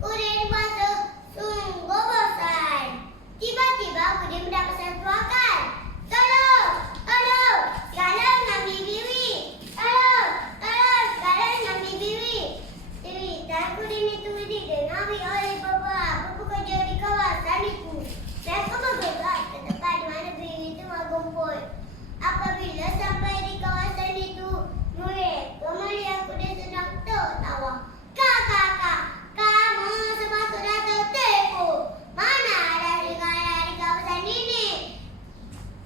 Udin masuk sungguh bosan. Tiba-tiba Udin mendapat satu akal. Tolong, tolong, sekarang ngambil biwi. Tolong, tolong, sekarang ngambil biwi. Cerita Udin itu didengar oleh beberapa pekerja di kawasan itu. Mereka bergerak ke tempat di mana biwi itu berkumpul. Apabila sampai di kawasan itu, mereka melihat Udin sedang tertawa. Kakak, kamu semua sudah tertipu. Mana ada serigala di kawasan ini?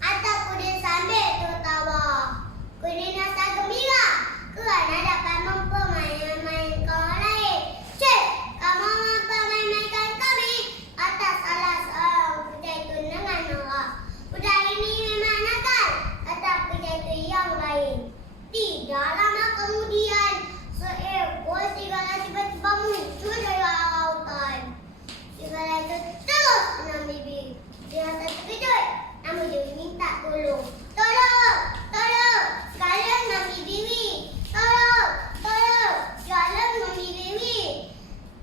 Atau Udin sambil tertawa. Udin rasa gembira kerana dapat mempermainkan orang lain. Cik, kamu mempermainkan kami atas salah seorang putera itu dengan Nora. Putera ini memang nakal, atau putera itu yang lain. Tidak lama kemudian, seekor serigala tiba-tiba muncul dari lautan. Serigala itu terus mengambil biwi. Dia rasa terkejut, namun dia minta tolong. Tolong, tolong, sekalian ngambil biwi. Tolong, tolong, sekalian ngambil biwi.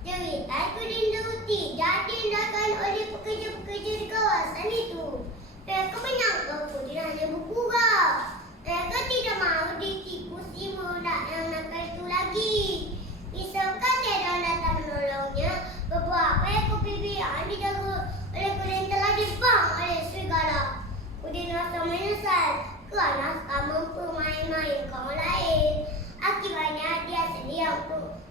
Cerita Udin itu tidak diindahkan oleh pekerja-pekerja di kawasan itu. Mereka menyangka Udin hanya bergurau. Mereka tidak mahu ditipu si budak yang nakal itu lagi. Disangka tiada datang menolongnya, beberapa ekor bibi yang dijaga oleh Udin telah dibuang oleh serigala. Udin rasa menyesal kerana suka mempermain-mainkan orang lain. Akibatnya dia sendiri yang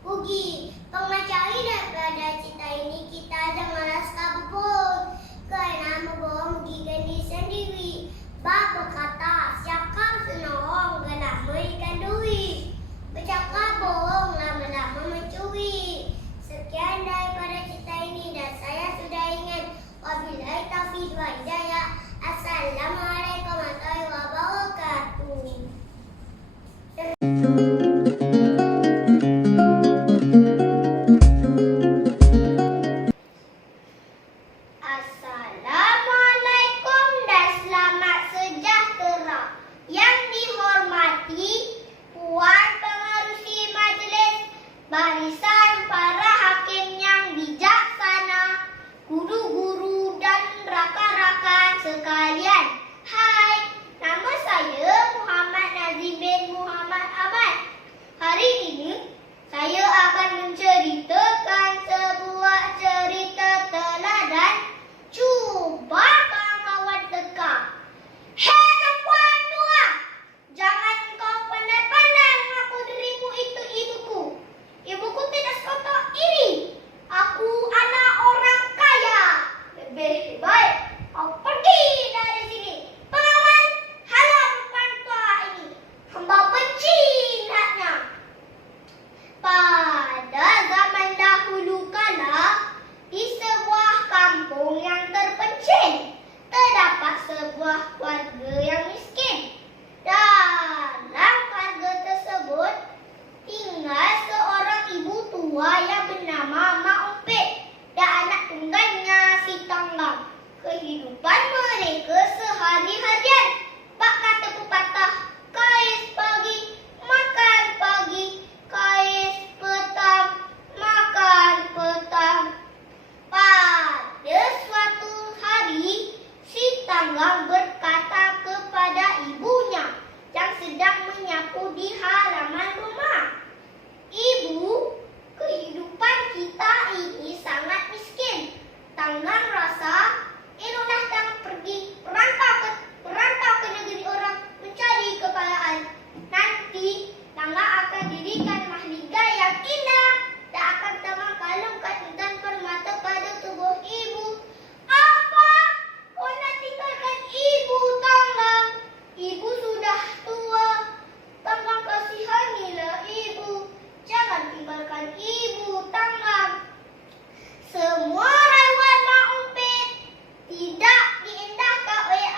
rugi. Pengacara daripada cerita ini, kita janganlah suka berbohong kerana membohong merugikan diri sendiri. Bab berkata, siakap senang gelap memberikan duit. Bercakap bohong lama-lama mencuri. Sekian daripada cerita ini dan saya sudah ingat. Wabillahi taufiq wal hidayah. Assalamualaikum warahmatullahi wabarakatuh. Assalamualaikum dan selamat sejahtera. Yang dihormati Puan Pengerusi Majlis, barisan para hakim yang bijaksana, guru-guru dan rakan-rakan sekalian. Hai, nama saya Muhammad Nazim bin Muhammad Ahmad. Hari ini saya akan menceritakan sebuah cerita teladan. Cuba kawan-kawan teka. Hei perempuan tua, jangan kau pandai-pandai mengaku dirimu itu ibuku. Ibuku tidak sekotak ini. Aku anak orang kaya. Lebih baik kau pergi dari sini. Pengawan, halau perempuan tua ini. Hamba benci lihatnya. Pada zaman dahulu kala, di sebuah kampung yang terpencil, terdapat sebuah keluarga yang miskin. Dalam keluarga tersebut, tinggal seorang ibu tua yang bernama Mak Umpit dan anak tunggalnya si Tanggang. Kehidupan mereka sehari-harian bak kata pepatah, kais pagi, makan pagi, kais petang, makan petang. Pada suatu hari, si Tanggang berkata kepada ibunya yang sedang menyapu di halaman rumah, "Ibu, kehidupan kita ini sangat miskin. Tanggang rasa eloklah Tanggang pergi merantau ke negeri orang mencari kekayaan. Nanti Tanggang akan dirikan mahligai yang indah dan akan Tanggang kalungkan dan permata pada tubuh ibu." "Apa? Kau nak tinggalkan ibu, Tanggang? Ibu sudah tua. Tanggang kasihanilah ibu. Jangan tinggalkan ibu, Tanggang." Semua rayuan Mak Umpit tidak diindahkan oleh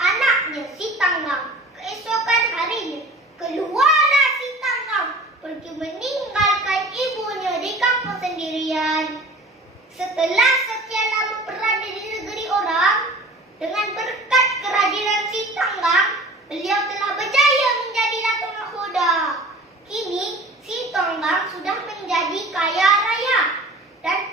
anaknya si Tanggang. Keesokan harinya, keluarlah si Tanggang pergi meninggalkan ibunya di kampung sendirian. Setelah sekian lama berada di negeri orang, dengan berkat kerajinan si Tanggang, beliau telah berjaya menjadi datuk nahoda. Kini si Tanggang sudah menjadi kaya raya dan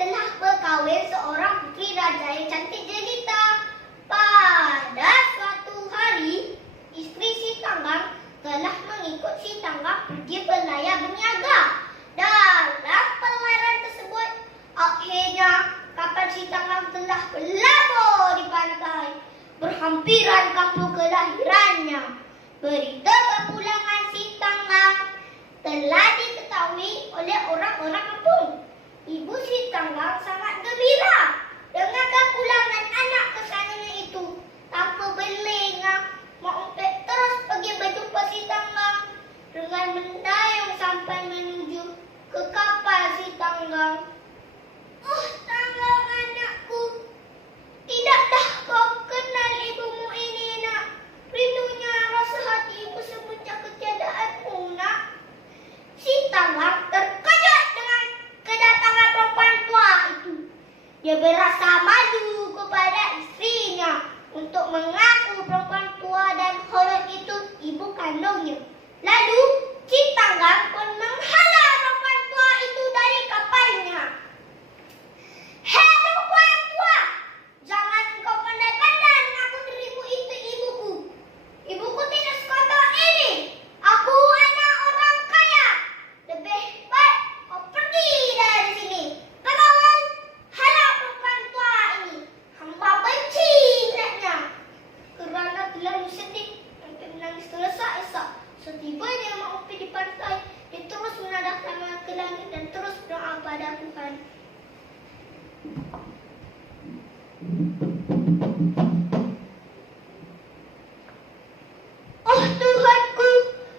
Oh Tuhanku,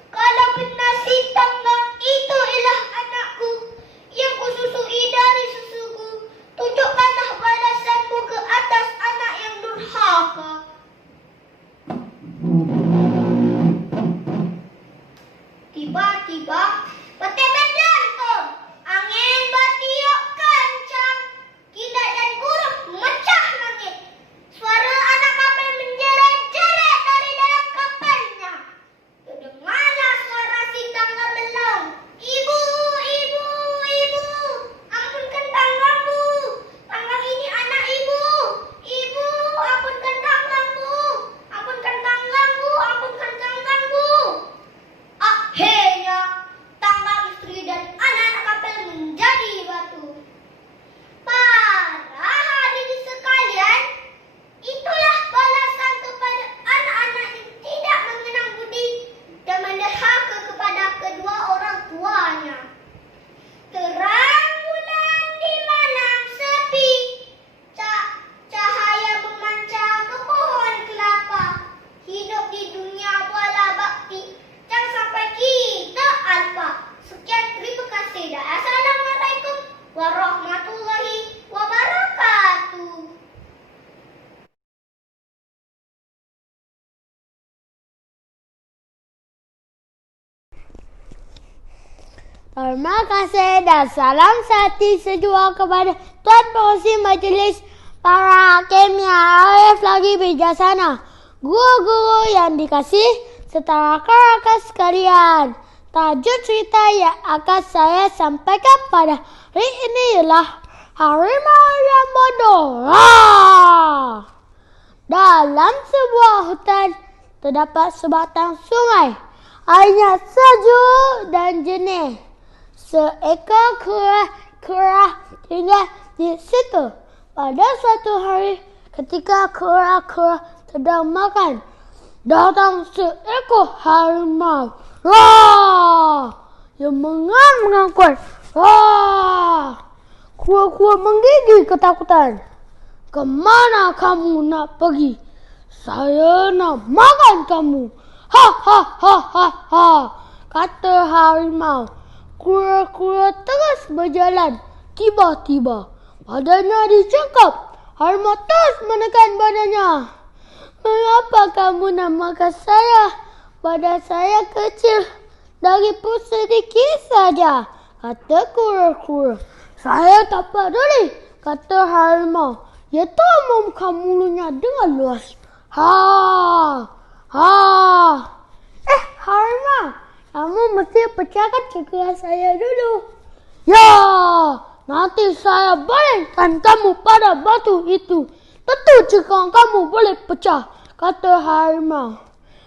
kalau benar si Tanggang itu ialah anakku yang kususui dari susuku, tunjukkanlah balasanmu ke atas anak yang durhaka. Tiba-tiba petir berdentum, angin bertiup kencang, kilat dan gurun memecah langit. Suara anak kapal menjerit-jerit dari dalam kapalnya. Terdengarlah suara si Tangga melong. Ibu, ibu, ibu, ampunkan Tanggamu. Tanggang ini anak ibu. Ibu, ampunkan Tanggamu. Ampunkan Tanggamu, ampunkan Tanggamu. Akhirnya, Tanggang, istri dan anak-anak kapal menjadi batu. Para hadirin sekalian, itulah balasan kepada anak-anak yang tidak mengenang budi dan menderhaka kepada kedua orang tuanya. Terang bulan di malam sepi, cahaya memancar ke pohon kelapa. Hidup di dunia bola bakti, jangan sampai kita alpa. Sekian, terima kasih dan assalamualaikum warahmatullahi wabarakatuh. Terima kasih dan salam sati sejua kepada Tuan Pengerusi Majlis, para hakim yang arif lagi bijaksana, guru-guru yang dikasih, serta rakan-rakan sekalian. Tajuk cerita yang akan saya sampaikan pada hari ini ialah Harimau yang Bodoh. Dalam sebuah hutan terdapat sebatang sungai. Airnya sejuk dan jernih. Seekor kera tinggal di situ. Pada suatu hari, ketika kera sedang makan, datang seekor harimau. Yang mengang kuat. Kura-kura menggigil ketakutan. Kemana kamu nak pergi? Saya nak makan kamu. Ha ha ha ha ha, kata harimau. Kura-kura terus berjalan. Tiba-tiba badannya dicengkap. Harimau terus menekan badannya. Mengapa kamu nak makan saya? Badan saya kecil, dari pun sedikit saja, kata kura-kura. Saya tak peduli, kata harimau. Ia tahu membuka mulutnya dengan luas. Harimau, kamu mesti pecahkan cengkram saya dulu. Ya, nanti saya balikkan kamu pada batu itu. Tentu cengkram kamu boleh pecah, kata harimau.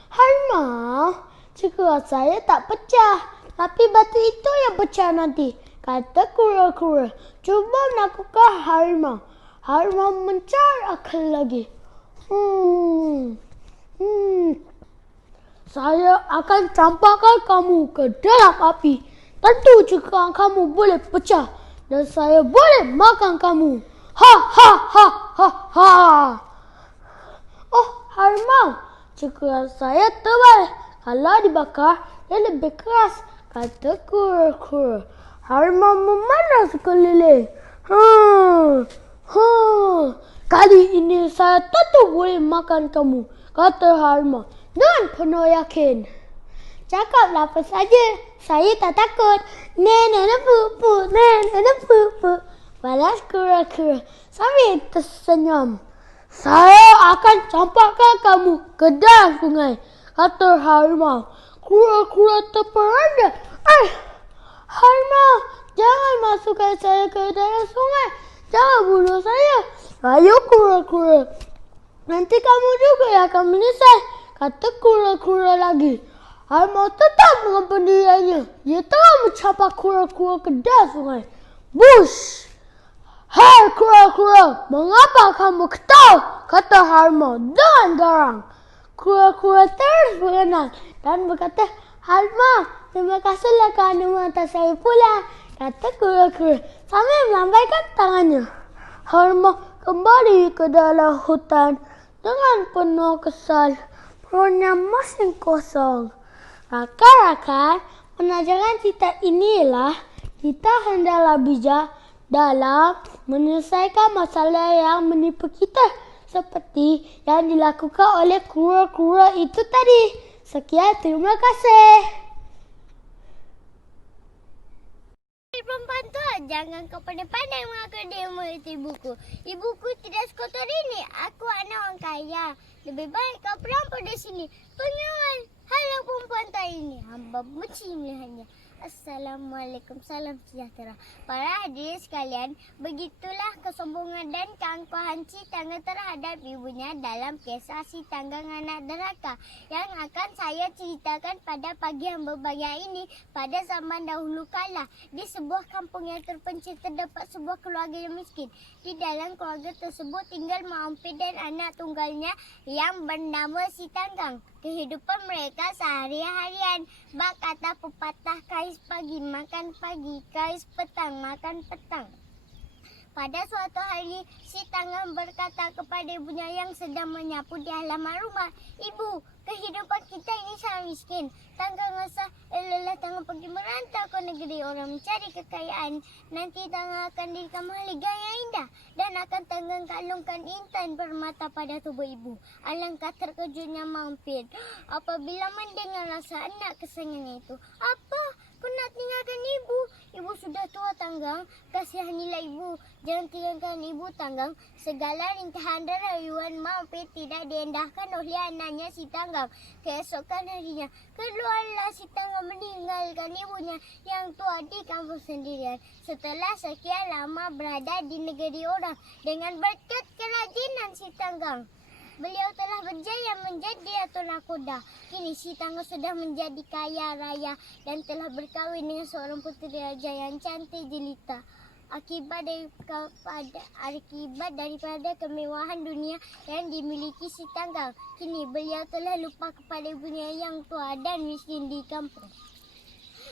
Harimau, cengkram saya tak pecah, tapi batu itu yang pecah nanti, kata kura-kura. Cuba melakukan harimau. Harimau mencari akal lagi. Saya akan campakkan kamu ke dalam api. Tentu cengkram kamu boleh pecah dan saya boleh makan kamu. Ha ha ha ha ha. Oh, harimau, cengkram saya tebal. Kalau dibakar, dia lebih keras, kata kura-kura. Harimau memandang sekeliling. Kali ini saya tentu boleh makan kamu, kata harimau dengan penuh yakin. Cakaplah apa saja, saya tak takut. Nenek pupu, balas kura-kura sambil tersenyum. Saya akan campakkan kamu ke dalam sungai, kata harimau. Kura-kura terperanjat. Harimau, jangan masukkan saya ke dalam sungai. Jangan bunuh saya. Ayo kura-kura, nanti kamu juga yang akan menyesal, kata kura-kura lagi. Harimau tetap dengan pendiriannya. Dia telah mencapak kura-kura ke dalam sungai. Bush! Hei kura-kura, mengapa kamu ketawa? Kata harimau dengan garang. Kura-kura terus berenang dan berkata, Harimau, terima kasihlah kerana mengantar saya pulang, kata kura-kura sambil melambaikan tangannya. Harimau kembali ke dalam hutan dengan penuh kesal. Perutnya masih kosong. Rakan-rakan, pelajaran kita inilah kita hendaklah bijak dalam menyelesaikan masalah yang menimpa kita seperti yang dilakukan oleh kura-kura itu tadi. Sekian, terima kasih. Perempuan tua, jangan kau pandai-pandai mengaku dia mengerti ibuku. Ibuku tidak sekotor ini. Aku anak orang kaya. Lebih baik kau perampok di sini. Pengawan, halo perempuan tua ini. Hamba benci melihatnya. Assalamualaikum, salam sejahtera. Para hadirin sekalian, begitulah kesombongan dan keangkuhan si Tanggang terhadap ibunya dalam kisah si Tanggang anak derhaka yang akan saya ceritakan pada pagi yang berbahagia ini. Pada zaman dahulu kala, di sebuah kampung yang terpencil terdapat sebuah keluarga yang miskin. Di dalam keluarga tersebut tinggal Mak Ompit dan anak tunggalnya yang bernama si Tanggang. Kehidupan mereka sehari-harian. Bak kata pepatah, kais pagi makan pagi, kais petang makan petang. Pada suatu hari, si Tanggang berkata kepada ibunya yang sedang menyapu di halaman rumah, "Ibu, kehidupan kita ini sangat miskin." Tanggang rasa, "Lelah Tanggang pergi merantau ke negeri orang mencari kekayaan. Nanti Tanggang akan dirikan mahligai yang indah dan akan Tanggang kalungkan intan permata pada tubuh ibu." Alangkah terkejutnya Mak Ompit apabila mendengar rasa anak kesayangannya itu. "Apa? Kau nak tinggalkan ibu? Ibu sudah tua Tanggang. Kasihanilah ibu. Jangan tinggalkan ibu Tanggang." Segala rintihan dan rayuan Mak Ompit tidak diendahkan oleh anaknya si Tanggang. Keesokan harinya, keluarlah si Tanggang meninggalkan ibunya yang tua di kampung sendirian. Setelah sekian lama berada di negeri orang dengan berkat kerajinan si Tanggang, beliau telah berjaya menjadi atur nakoda. Kini si Tanggang sudah menjadi kaya raya dan telah berkahwin dengan seorang puteri raja yang cantik jelita. Akibat daripada kemewahan dunia yang dimiliki si Tanggang, kini beliau telah lupa kepada ibunya yang tua dan miskin di kampung.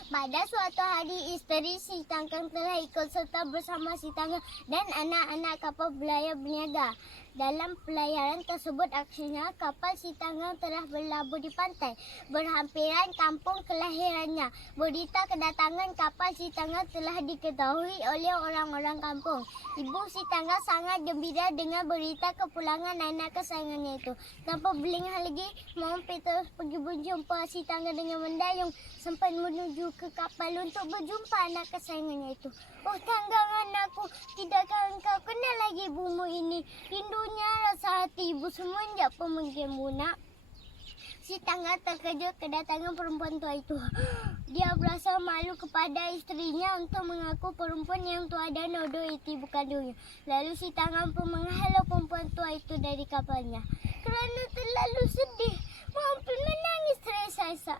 Pada suatu hari, isteri si Tanggang telah ikut serta bersama si Tanggang dan anak-anak kapal belayar berniaga. Dalam pelayaran tersebut, akhirnya kapal si Tanggang telah berlabuh di pantai berhampiran kampung kelahirannya. Berita kedatangan kapal si Tanggang telah diketahui oleh orang-orang kampung. Ibu si Tanggang sangat gembira dengan berita kepulangan anak kesayangannya itu. Tanpa berlengah lagi, Mak Ompit terus pergi berjumpa si Tanggang dengan mendayung sampai menuju ke kapal untuk berjumpa anak kesayangannya itu. "Oh Tanggang anakku, tidakkah engkau kenal lagi ibumu ini? Rindunya rasa hati ibu semenjak pemergianmu nak." Si Tanggang terkejut kedatangan perempuan tua itu. Dia berasa malu kepada istrinya untuk mengaku perempuan yang tua dan bodoh itu ibu kandungnya. Lalu si Tanggang pun menghalau perempuan tua itu dari kapalnya. Kerana terlalu sedih, Mak Ompit menangis terisak-isak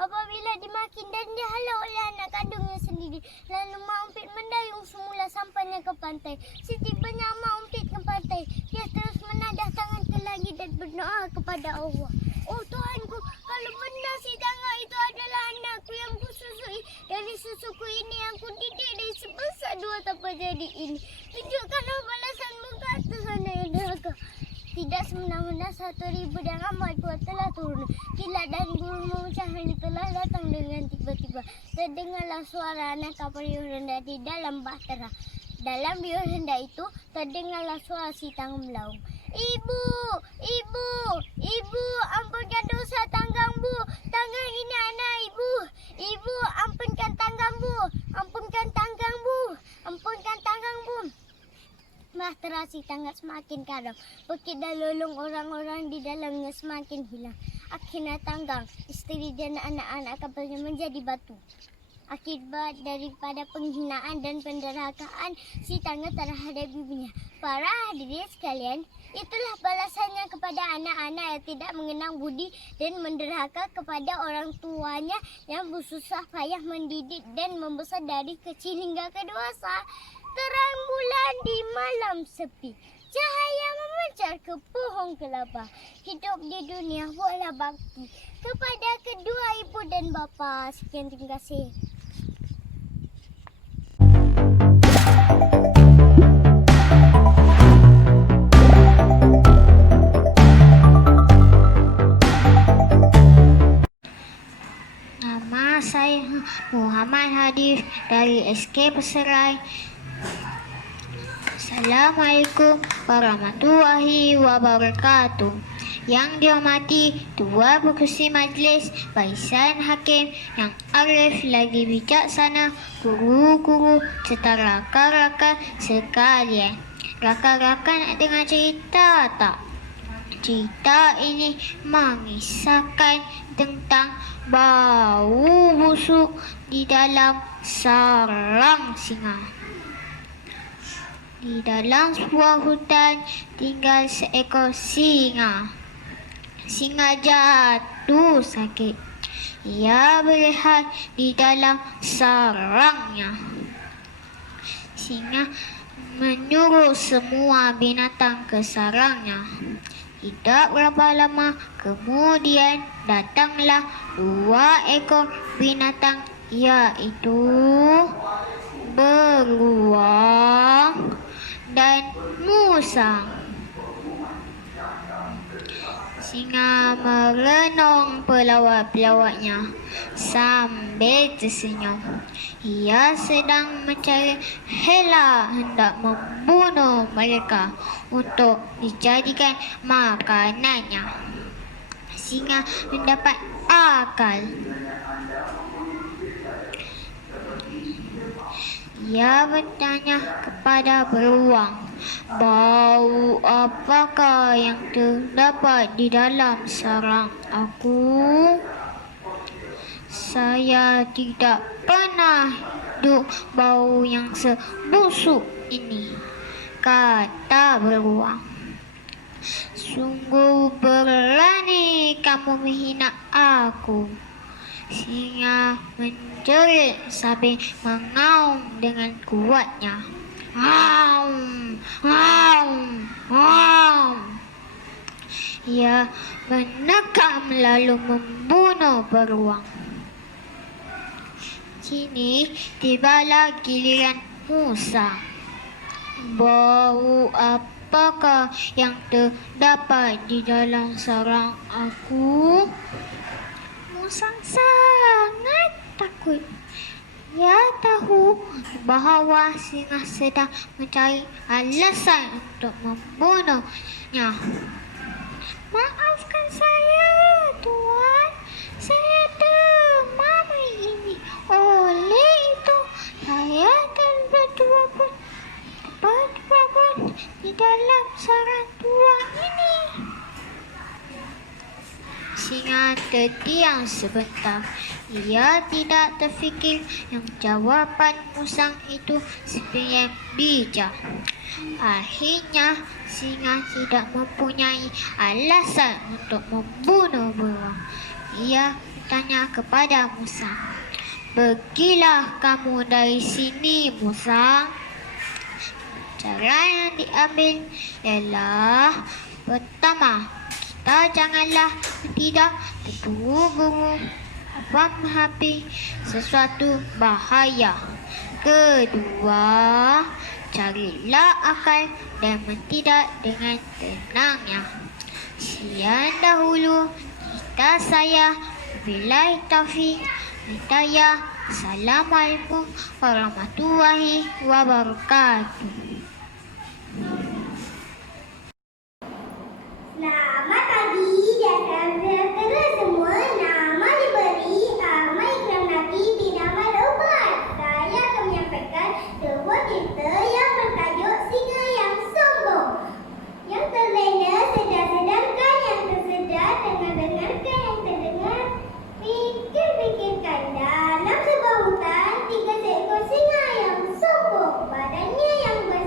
apabila dimakin dan dihalau oleh anak kandungnya sendiri. Lalu Mak Ompit mendayung semula sampainya ke pantai. Setibanya Mak Ompit ke pantai, dia terus menadah tangan ke langit dan berdoa kepada Allah. "Oh Tuhanku, kalau benar si Tanggang itu adalah anakku yang kususui, dari susuku ini yang kudidik dari sebesar 2 tapak jari ini, tunjukkanlah balasanmu ke atas anak yang derhaka." Tidak semena-mena 1,000 dan amat kuat telah turun. Kilat dan gunung memecah langit telah datang dengan tiba-tiba. Terdengarlah suara anak kapal yang rendah di dalam bahtera. Dalam biur rendah itu terdengarlah suara si Tanggang melaung. "Ibu, ibu, ibu, ampunkan dosa Tanggang bu. Tanggang ini anak ibu. Ibu, ampunkan Tanggang bu. Ampunkan Tanggang bu. Ampunkan Tanggang bu." Bahtera si Tanggang semakin karam. Bukit dan lulung orang-orang di dalamnya semakin hilang. Akhirnya Tanggang, isteri dan anak-anak kapalnya menjadi batu. Akibat daripada penghinaan dan penderhakaan si Tanggang terhadap ibunya. Para hadirin sekalian, itulah balasannya kepada anak-anak yang tidak mengenang budi dan menderhaka kepada orang tuanya yang bersusah payah mendidik dan membesar dari kecil hingga ke dewasa. Terang bulan di malam sepi, cahaya memancar ke pohon kelapa. Hidup di dunia buatlah bakti kepada kedua ibu dan bapa. Sekian, terima kasih. hadis dari SK Peserai. Assalamualaikum warahmatullahi wabarakatuh. Yang dihormati Tuan Berkerusi Majlis, Barisan Hakim yang arif lagi bijaksana, guru-guru serta rakan-rakan sekalian. Rakan-rakan nak dengar cerita tak? Cerita ini mengisahkan tentang bau busuk di dalam sarang singa. Di dalam sebuah hutan tinggal seekor singa. Singa jatuh sakit. Ia berehat di dalam sarangnya. Singa menyuruh semua binatang ke sarangnya. Tidak berapa lama kemudian datanglah 2 ekor binatang, iaitu beruang dan musang. Singa merenung pelawat-pelawatnya sambil tersenyum. Ia sedang mencari hela hendak membunuh mereka untuk dijadikan makanannya. Singa mendapat akal. Ia bertanya kepada beruang, bau apakah yang terdapat di dalam sarang aku? Saya tidak pernah hidup bau yang sebusuk ini, kata beruang. Sungguh berani kamu menghina aku. Singa menjerit sambil mengaum dengan kuatnya. Aum, aum, aum. Ia menekam lalu membunuh beruang. Kini tibalah giliran musang. Bau apakah yang terdapat di dalam sarang aku? Musang sangat takut. Ia tahu bahawa singa sedang mencari alasan untuk membunuhnya. Maafkan saya, Tuan. Saya demam hari ini. Oleh itu, saya terbertuah di dalam sarang tuan ini. Singa terdiam sebentar. Ia tidak terfikir yang jawapan musang itu sebenarnya bijak. Akhirnya, singa tidak mempunyai alasan untuk membunuh beruang. Ia bertanya kepada musang, pergilah kamu dari sini, musang. Cara yang diambil ialah pertama, kita janganlah tidak terburu-buru menghadapi sesuatu bahaya. Kedua, carilah akal dan bertindak dengan tenangnya. Sekian dahulu kita saya. Wabillahi taufiq hidayah. Assalamualaikum warahmatullahi wabarakatuh. Selamat pagi dan saudara semua. Nama diberi amal ikram Nabi bin Amal Ubat. Saya akan menyampaikan sebuah cerita yang bertajuk Singa yang Sombong. Yang terlena sedar-sedarkan, yang tersedar dengar-dengarkan, yang terdengar fikir-fikirkan. Dalam sebuah hutan, 3 seekor singa yang sombong. Badannya yang besar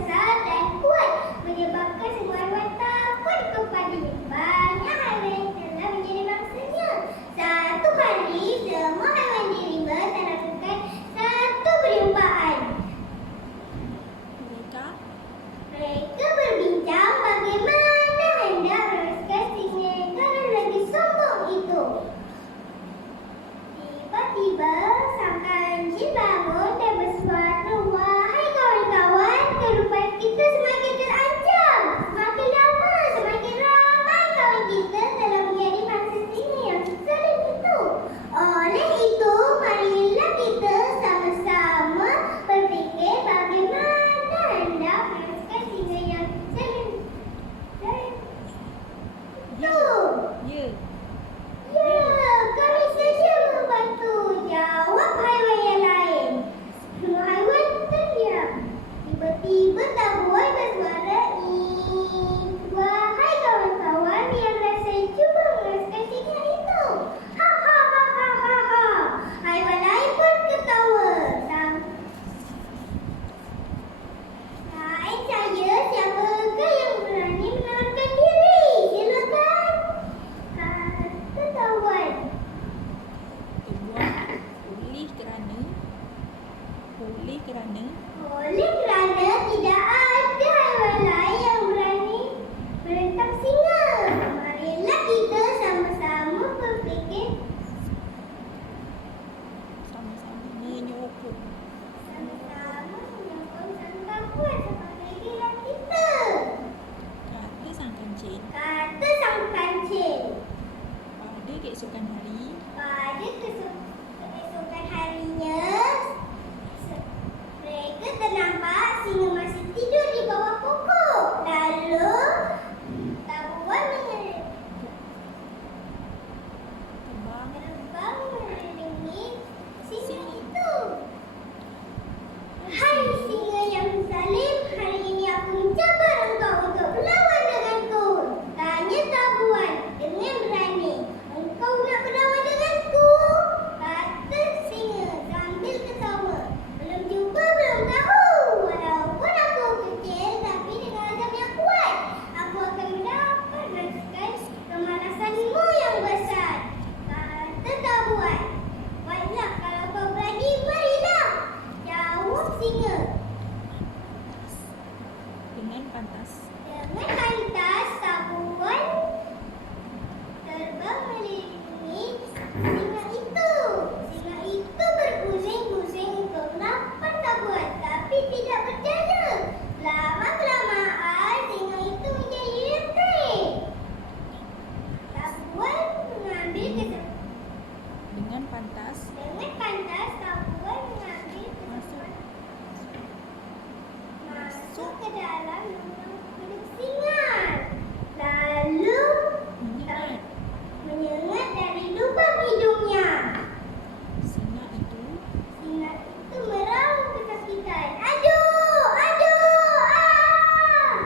kerana Oleh kerana tidak ada haiwan lain yang berani menentang singa. Marilah kita sama-sama berfikir, sama-sama menyokong. sama-sama menyokong sang kawan sebagai diri kita. Kata sang kancil, Kata sang kancil. pada keesokan hari, Pada keesokan harinya, mereka ternampak singa masih tidur di bawah pokok. Lalu, tabuan terbang mengelilingi singa itu. Hai singa yang zalim, hari ini aku mencabar engkau untuk berlawan denganku. Tanya tabuan dengan berani. Engkau nak berlawan denganku? Kata singa sambil ketawa. Belum jumpa, belum tahu. Walaupun aku kecil, tapi dengan azam yang kuat, aku akan mendapat rasakan kemalasanmu yang besar. Kata tabuan. Baiklah, kalau kau berani, marilah. Jawab singa. dengan pantas, Dengan pantas, tabuan terbang mengelilingi singa itu. Singa itu berpusing-pusing untuk melawan tabuan, tapi tidak berjaya. Lama-kelamaan, singa itu menjadi letih. Tabuan mengambil kesempatan. dengan pantas, Dengan pantas, tabuan mengambil kesempatan masuk ke dalam lubang kulit singa. Lalu menyengat. menyengat dari lubang hidungnya. Singa itu Singa itu meraung kesakitan. Aduh, aduh, ah!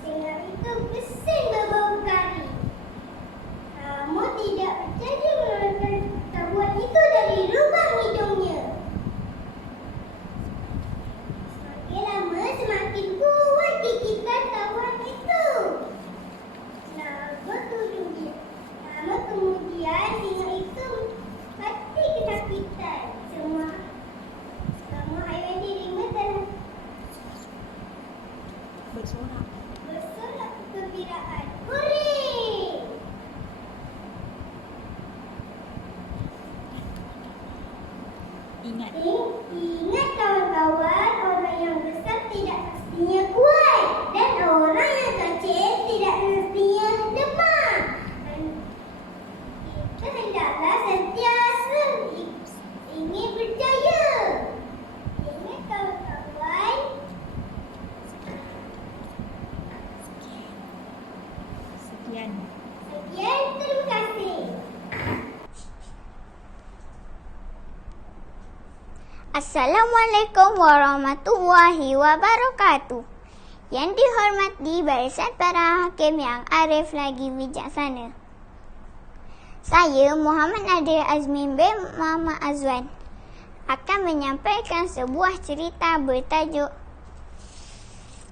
Singa itu bising berbau kari. Namun tidak berjaya mengeluarkan tabuan itu dari lubang hidungnya. Semakin lama semakin kuat gigitan tabuan itu. Lama kemudian singa itu mati kesakitan. Semua haiwan di rimba telah bersorak. bersorak kegembiraan. Hurray! Ingat, Ingat kawan-kawan, orang yang besar tidak pastinya kuat dan orang yang kecil tidak pastinya lemah. Dan kita hendaklah sentiasa ingin berjaya. Ingat kawan-kawan, sekian. sekian, terima kasih. Assalamualaikum warahmatullahi wabarakatuh. Yang dihormati barisan para hakim yang arif lagi bijaksana. Saya Muhammad Nadir Azmin bin Muhammad Azwan akan menyampaikan sebuah cerita bertajuk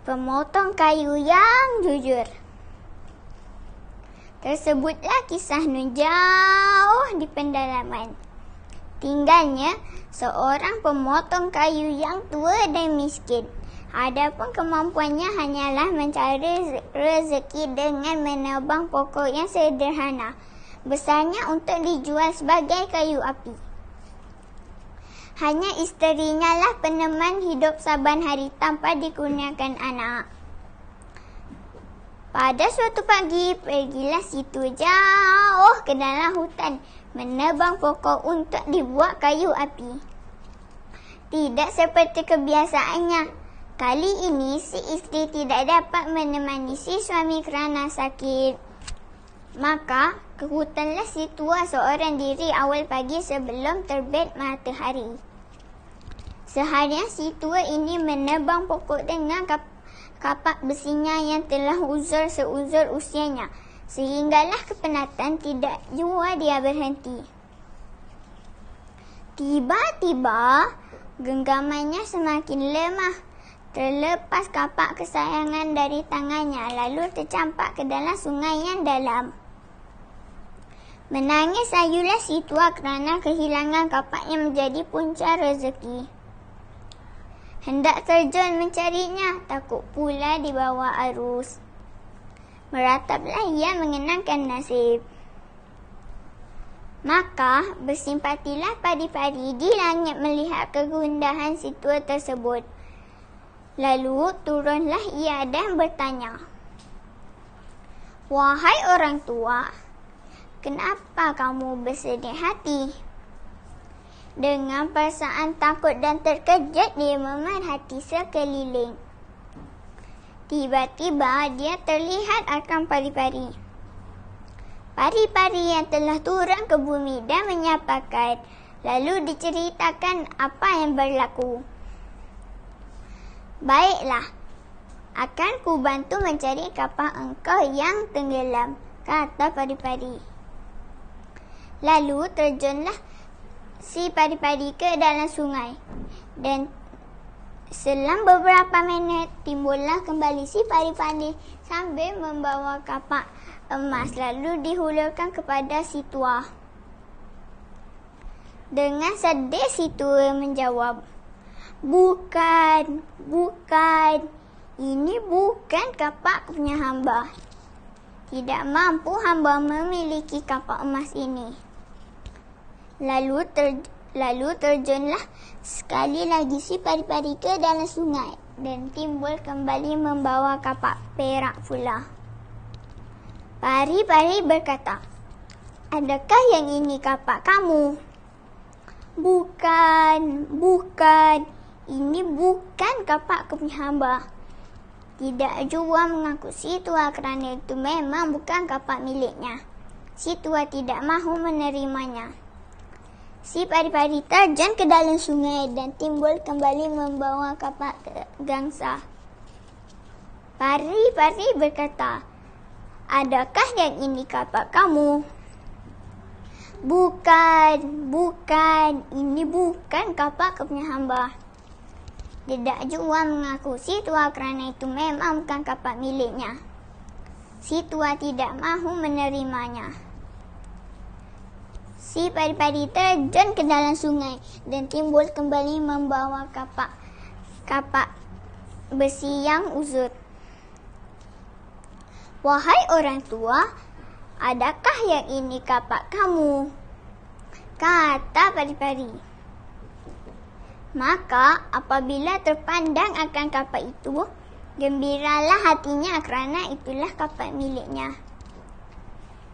Pemotong Kayu yang Jujur. Tersebutlah kisah nun jauh di pedalaman. Tinggalnya seorang pemotong kayu yang tua dan miskin. Adapun kemampuannya hanyalah mencari rezeki dengan menebang pokok yang sederhana, besarnya untuk dijual sebagai kayu api. Hanya isterinya lah peneman hidup saban hari tanpa dikurniakan anak. Pada suatu pagi, pergilah situ jauh ke dalam hutan menebang pokok untuk dibuat kayu api. Tidak seperti kebiasaannya, kali ini si isteri tidak dapat menemani si suami kerana sakit. Maka, ke hutanlah si tua seorang diri awal pagi sebelum terbit matahari. Seharian si tua ini menebang pokok dengan kapak besinya yang telah uzur seuzur usianya. Sehinggalah kepenatan tidak jua dia berhenti. Tiba-tiba, genggamannya semakin lemah. Terlepas kapak kesayangan dari tangannya, lalu tercampak ke dalam sungai yang dalam. Menangis sayulah si tua kerana kehilangan kapak yang menjadi punca rezeki. Hendak terjun mencarinya, takut pula dibawa arus. Merataplah ia mengenangkan nasib. Maka bersimpatilah padi-padi di langit melihat kegundahan si tua tersebut. Lalu turunlah ia dan bertanya, "Wahai orang tua, kenapa kamu bersedih hati?" Dengan perasaan takut dan terkejut dia memerhati sekeliling. Tiba-tiba dia terlihat akan pari-pari. Pari-pari yang telah turun ke bumi dan menyapakan. Lalu diceritakan apa yang berlaku. "Baiklah, akan ku bantu mencari kapak engkau yang tenggelam," kata pari-pari. Lalu terjunlah si pari-pari ke dalam sungai. Dan selang beberapa minit timbullah kembali si pari-pari sambil membawa kapak emas, lalu dihulurkan kepada si tua. Dengan sedih si tua menjawab, Bukan, ini bukan kapak punya hamba. Tidak mampu hamba memiliki kapak emas ini." Lalu terjunlah sekali lagi si pari-pari ke dalam sungai dan timbul kembali membawa kapak perak pula. Pari-pari berkata, "Adakah yang ini kapak kamu?" Bukan, ini bukan kapak punya hamba." Tidak jua mengaku si tua kerana itu memang bukan kapak miliknya. Si tua tidak mahu menerimanya. Si pari-pari terjun ke dalam sungai dan timbul kembali membawa kapak gangsa. Pari-pari berkata, "Adakah yang ini kapak kamu?" Bukan, ini bukan kapak punya hamba. Tidak jua mengaku si tua kerana itu memang bukan kapak miliknya. Si tua tidak mahu menerimanya. Si pari-pari terjun ke dalam sungai dan timbul kembali membawa kapak besi yang uzur. "Wahai orang tua, adakah yang ini kapak kamu?" kata pari-pari. Maka apabila terpandang akan kapak itu, gembiralah hatinya kerana itulah kapak miliknya.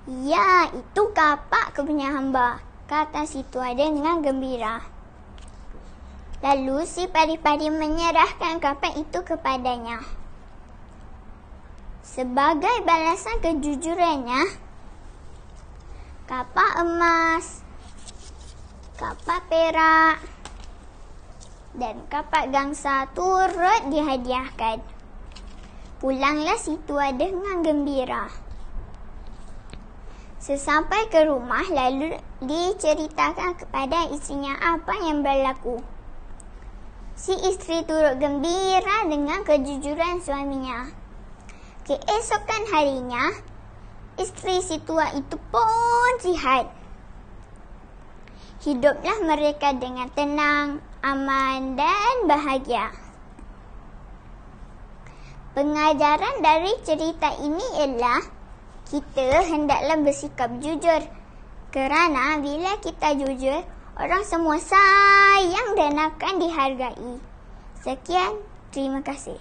"Ya, itu kapak punya hamba," kata si tua dengan gembira. Lalu si pari-pari menyerahkan kapak itu kepadanya. Sebagai balasan kejujurannya, kapak emas, kapak perak dan kapak gangsa turut dihadiahkan. Pulanglah si tua dengan gembira. Sesampai ke rumah, lalu diceritakan kepada isterinya apa yang berlaku. Si isteri turut gembira dengan kejujuran suaminya. Keesokan harinya, isteri si tua itu pun sihat. Hiduplah mereka dengan tenang, aman dan bahagia. Pengajaran dari cerita ini ialah kita hendaklah bersikap jujur. Kerana bila kita jujur, orang semua sayang dan akan dihargai. Sekian, terima kasih.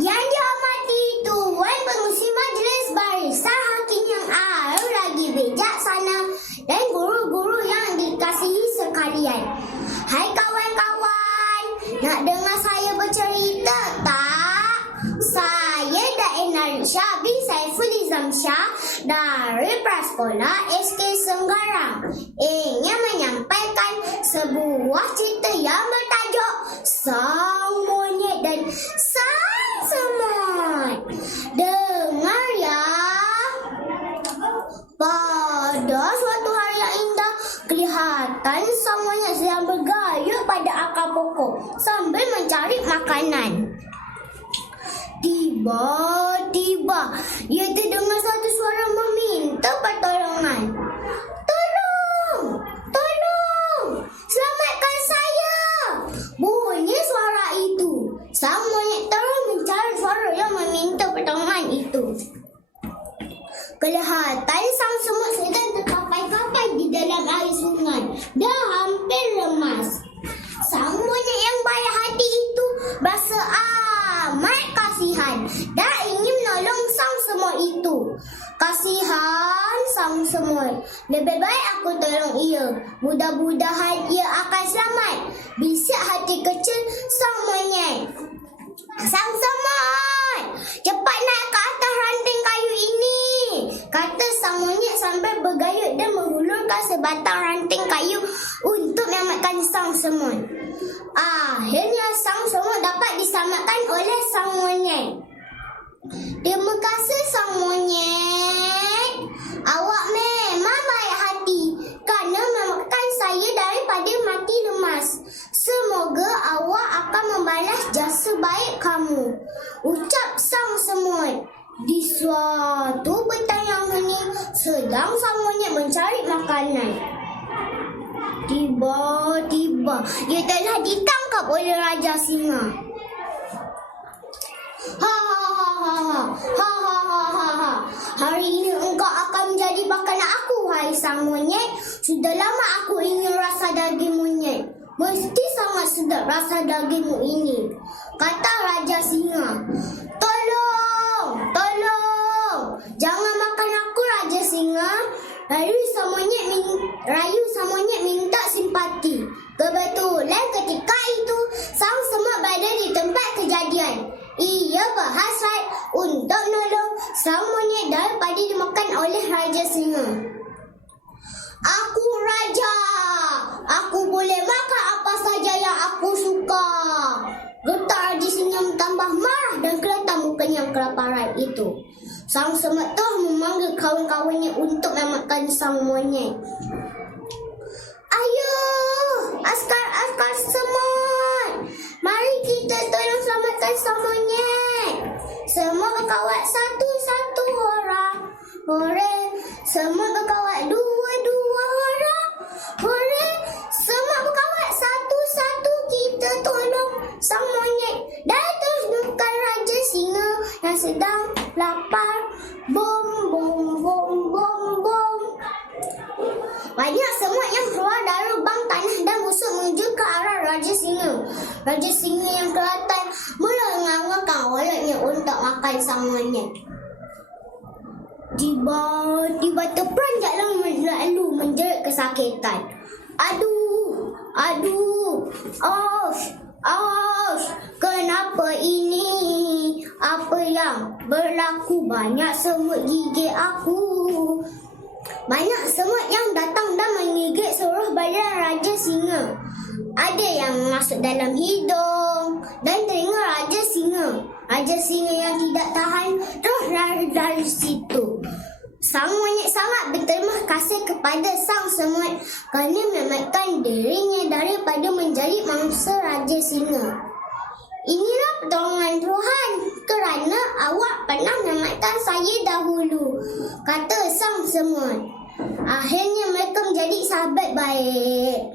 Yang dihormati Tuan Pengurusi Majlis Barisan Hakim yang alim lagi bijaksana dan guru-guru yang dikasihi sekalian. Hai kawan-kawan, nak dengar saya bercerita tak? Saya Daenarin Syabi Saifulizam Shah dari Prasekolah SK Senggarang ingin menyampaikan sebuah cerita yang bertajuk Sang Monyet dan Sang Semut. Dengar ya. Pada suatu hari yang indah, kelihatan sang monyet sedang bergaya pada akar pokok sambil mencari makanan. Tiba-tiba ia terdengar satu suara meminta pertolongan. Tolong! Tolong! Selamatkan saya! Bunyi suara itu. Sang monyet terus mencari suara yang meminta pertolongan itu. Kelihatan sang semut sedang terkapai-kapai di dalam air sungai. Dah hampir lemas. Sang monyet yang baik hati itu berasa amat kasihan dan ingin menolong sang semut itu. Kasihan sang semut. Lebih baik aku tolong ia. Mudah-mudahan ia akan selamat. Bisik hati kecil sang monyet. Sang semut, cepat naik ke atas ranting kayu ini, kata sang monyet sambil bergayut dan menghulurkan sebatang ranting kayu untuk menyelamatkan sang semut. Akhirnya sang semut dapat diselamatkan oleh sang monyet. Terima kasih sang monyet. Awak memang baik hati kerana menyelamatkan saya daripada mati lemas. Semoga awak akan membalas jasa baik kamu, ucap sang semut. Di suatu petang yang hening, sedang sang monyet mencari makanan. Tiba-tiba ia telah ditangkap oleh Raja Singa. Hari ini engkau akan menjadi makanan aku, wahai sang monyet. Sudah lama aku ingin rasa daging monyet. Mesti sangat sedap rasa dagingmu ini, kata Raja Singa. Tolong, tolong, jangan makan aku, Raja Singa. Rayu sang monyet minta simpati. Kebetulan ketika itu sang semut berada di tempat kejadian. Ia berhasrat untuk menolong sang monyet daripada dimakan oleh Raja Singa. Aku raja. Aku boleh makan apa saja yang aku suka. Getar Raja Singa tambah marah dan kelihatan mukanya yang kelaparan itu. Sang semut telah memanggil kawan-kawannya untuk menyelamatkan sang monyet. Ayo, askar-askar semut. Mari kita tolong selamatkan sang monyet. Semua berkawat satu-satu orang. Hore, semua berkawat dua-dua orang. Hore, semua berkawat satu-satu, kita tolong sang monyet dan terus bukan Raja Singa yang sedang lapar. Bom, bom, bom, bom, bom. Banyak semut yang keluar dari lubang tanah dan busuk menuju ke arah Raja Singa. Raja Singa yang kelihatan mula menganggukkan mulutnya untuk makan sang monyet. Tiba-tiba terperanjat lalu menjerit kesakitan. Aduh, kenapa ini? Apa yang berlaku? Banyak semut gigit aku. Banyak semut yang datang dan menggigit seluruh badan Raja Singa. Ada yang masuk dalam hidung dan telinga Raja Singa. Raja Singa yang tidak tahan terus lari dari situ. Sang monyet sangat berterima kasih kepada sang semut kerana menyelamatkan dirinya daripada menjadi mangsa Raja Singa. Inilah pertolongan Tuhan kerana awak pernah menyelamatkan saya dahulu, kata sang semut. Akhirnya mereka menjadi sahabat baik.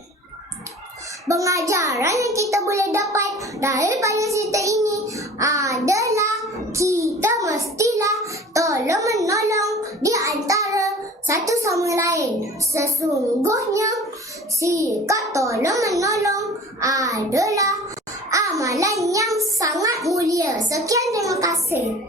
Pengajaran yang kita boleh dapat daripada cerita ini adalah kita mestilah tolong-menolong di antara satu sama lain. Sesungguhnya sikap tolong-menolong adalah amalan yang sangat mulia. Sekian, terima kasih.